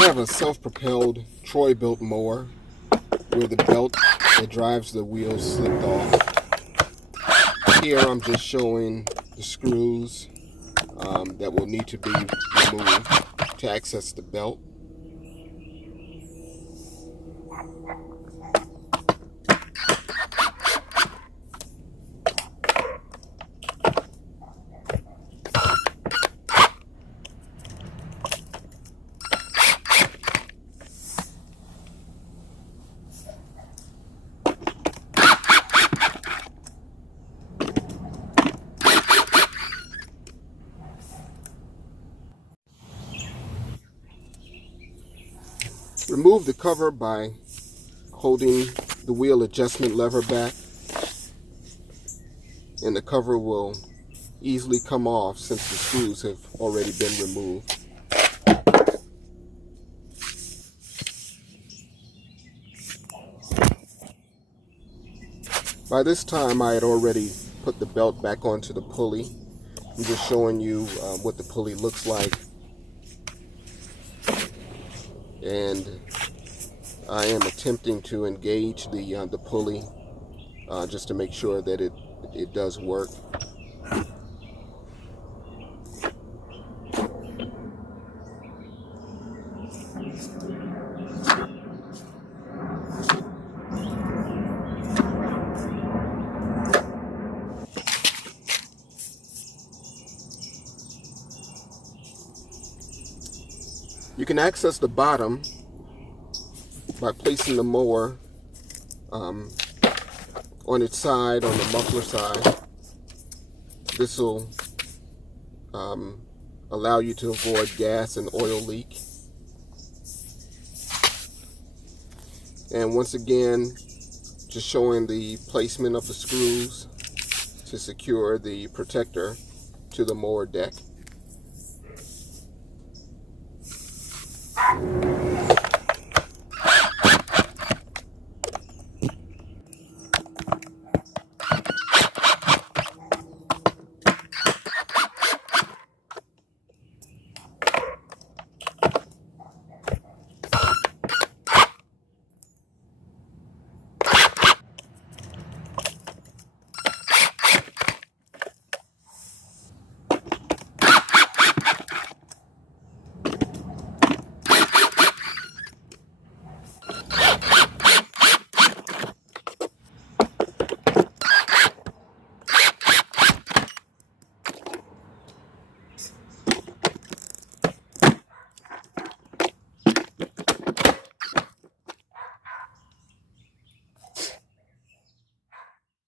I have a self-propelled TroyBilt mower where the belt that drives the wheels slipped off. Here I'm just showing the screws that will need to be removed to access the belt. Remove the cover by holding the wheel adjustment lever back, and the cover will easily come off since the screws have already been removed. By this time I had already put the belt back onto the pulley. I'm just showing you what the pulley looks like. And I am attempting to engage the pulley just to make sure that it does work. You can access the bottom by placing the mower on its side, on the muffler side. This will allow you to avoid gas and oil leak. And once again, just showing the placement of the screws to secure the protector to the mower deck.